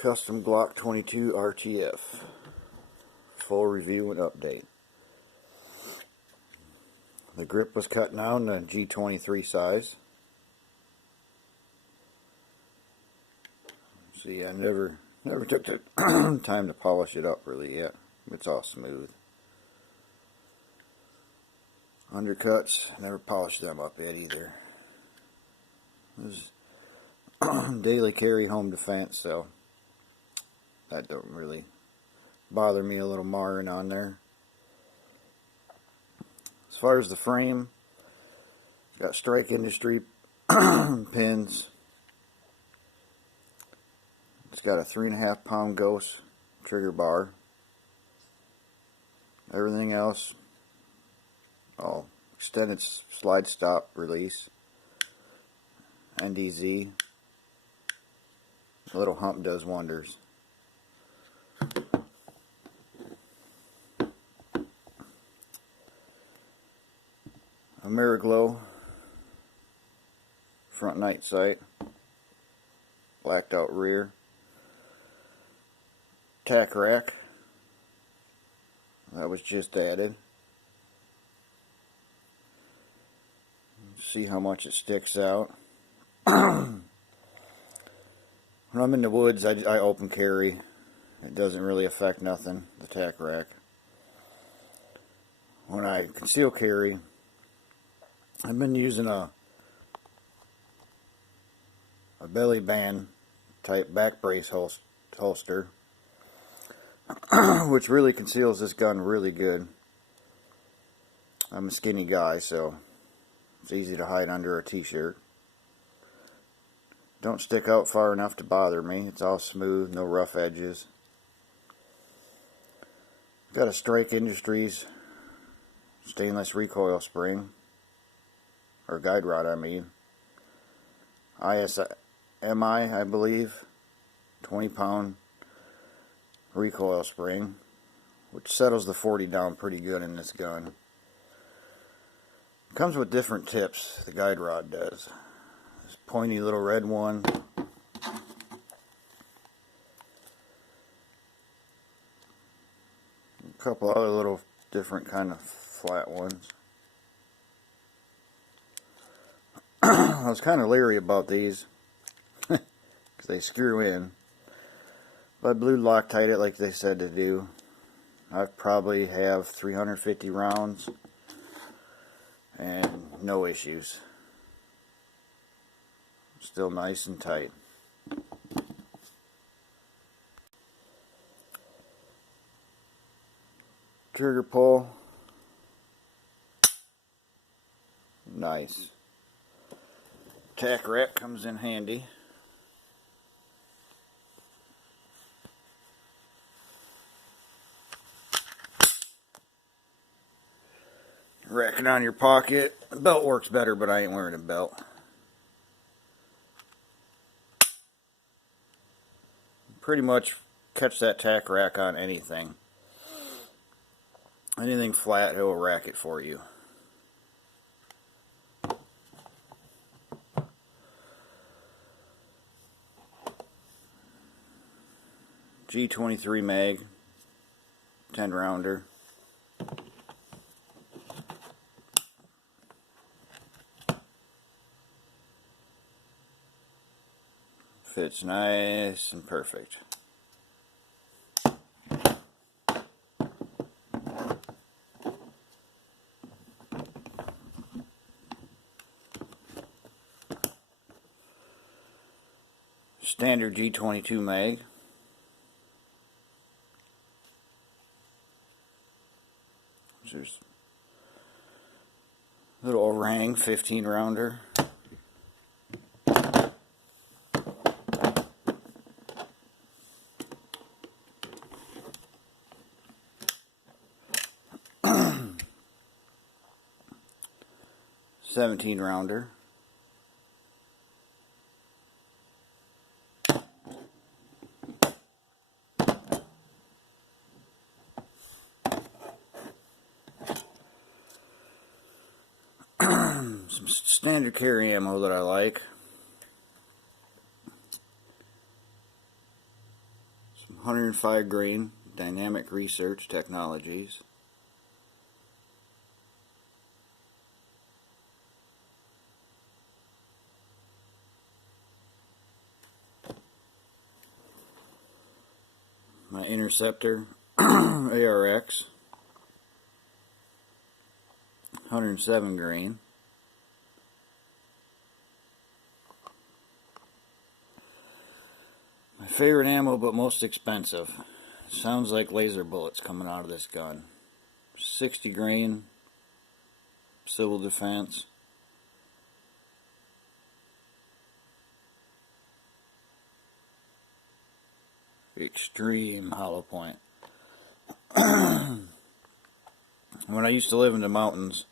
Custom Glock 22 RTF. Full review and update. The grip was cut down to G23 size. See, I never took the time to polish it up really yet. It's all smooth. Undercuts, never polished them up yet either. This is daily carry home defense, so that don't really bother me a little marring on there. As far as the frame, got Strike Industry pins. It's got a 3.5 pound Ghost trigger bar. Everything else, all extended slide stop release. NDZ. A little hump does wonders. AmeriGlo front night sight, blacked out rear, tack rack that was just added. See how much it sticks out. When I'm in the woods, I open carry. It doesn't really affect nothing, the tack rack. When I conceal carry, I've been using a belly band type back brace holster, which really conceals this gun really good. I'm a skinny guy, so it's easy to hide under a t-shirt. Don't stick out far enough to bother me. It's all smooth, no rough edges. Got a Strike Industries stainless recoil spring, or guide rod I mean. ISMI, I believe, 20 pound recoil spring, which settles the 40 down pretty good in this gun. Comes with different tips, the guide rod does. This pointy little red one. A couple other little different kind of flat ones. I was kind of leery about these because they screw in. But I blue Loctite it like they said to do. I probably have 350 rounds and no issues. Still nice and tight. Trigger pull, nice. Tack rack comes in handy. Rack it on your pocket. The belt works better, but I ain't wearing a belt. Pretty much catch that tack rack on anything. Anything flat, it will rack it for you. G23 mag, 10 rounder. Fits nice and perfect. Standard G22 mag. There's a little overhang, 15 rounder. $17 rounder. Some standard carry ammo that I like. 105 grain Dynamic Research Technologies. My Interceptor ARX 107 grain. My favorite ammo, but most expensive. Sounds like laser bullets coming out of this gun. 60 grain civil defense. Extreme hollow point. When I used to live in the mountains,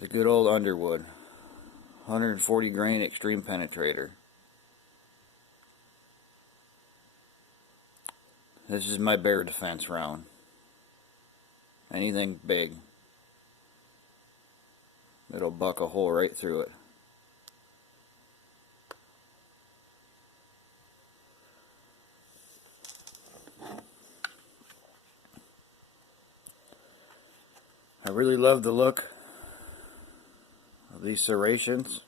the good old Underwood 140 grain extreme penetrator. This is my bear defense round. Anything big, it'll buck a hole right through it. I really love the look of these serrations,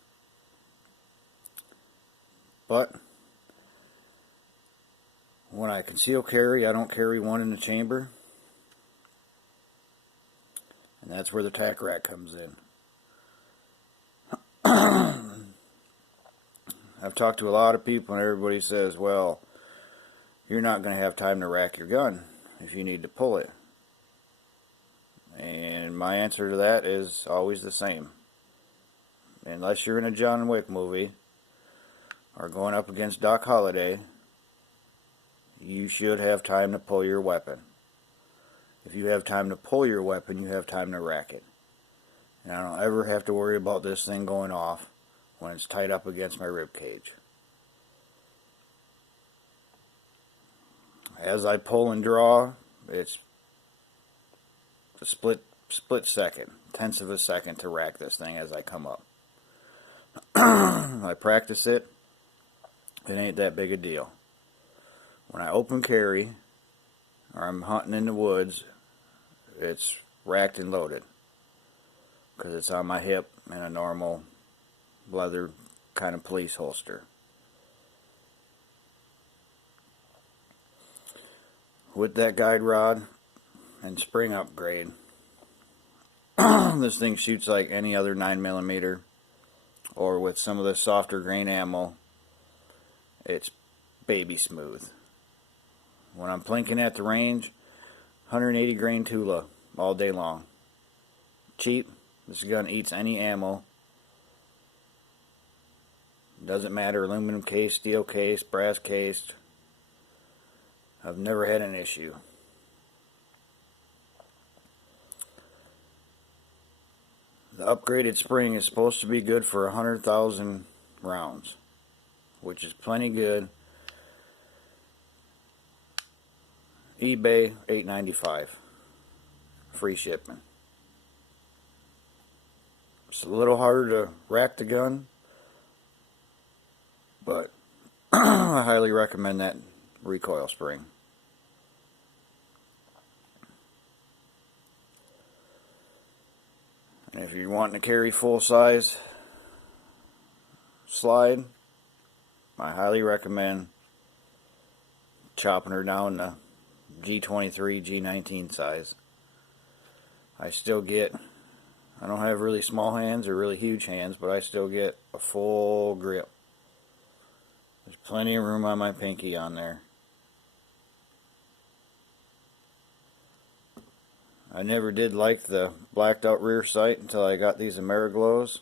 but when I conceal carry, I don't carry one in the chamber, and that's where the tack rack comes in. I've talked to a lot of people, and everybody says, well, you're not going to have time to rack your gun if you need to pull it. And my answer to that is always the same. Unless you're in a John Wick movie or going up against Doc Holliday, you should have time to pull your weapon. If you have time to pull your weapon, you have time to rack it. And I don't ever have to worry about this thing going off when it's tied up against my rib cage. As I pull and draw, it's a split second, tenths of a second to rack this thing as I come up. I practice it. It ain't that big a deal. When I open carry, or I'm hunting in the woods, it's racked and loaded, because it's on my hip in a normal leather kind of police holster. With that guide rod and spring upgrade, this thing shoots like any other 9mm, or with some of the softer grain ammo, it's baby smooth. When I'm plinking at the range, 180 grain Tula all day long. Cheap. This gun eats any ammo. Doesn't matter, aluminum case, steel case, brass cased. I've never had an issue. The upgraded spring is supposed to be good for 100,000 rounds, which is plenty good. eBay $8.95, free shipping. It's a little harder to rack the gun, but I highly recommend that recoil spring. And if you're wanting to carry full size slide, I highly recommend chopping her down to G23, G19 size. I don't have really small hands or really huge hands, but I still get a full grip. There's plenty of room on my pinky on there. I never did like the blacked out rear sight until I got these AmeriGlos.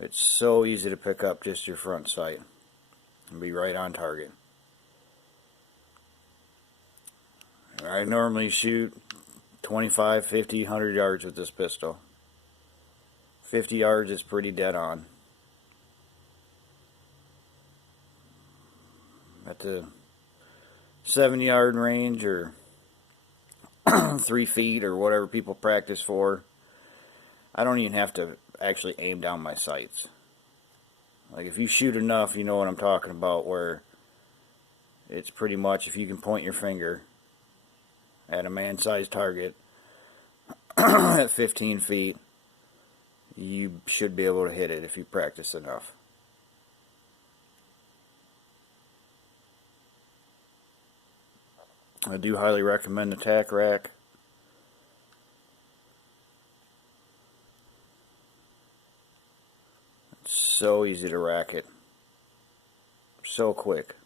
It's so easy to pick up just your front sight and be right on target. I normally shoot 25, 50, 100 yards with this pistol. 50 yards is pretty dead on. At the 7-yard range, or 3 feet, or whatever people practice for, I don't even have to actually aim down my sights. Like, if you shoot enough, you know what I'm talking about, where It's pretty much if you can point your finger at a man-sized target at 15 feet, you should be able to hit it if you practice enough. I do highly recommend the tack rack. It's so easy to rack it. So quick.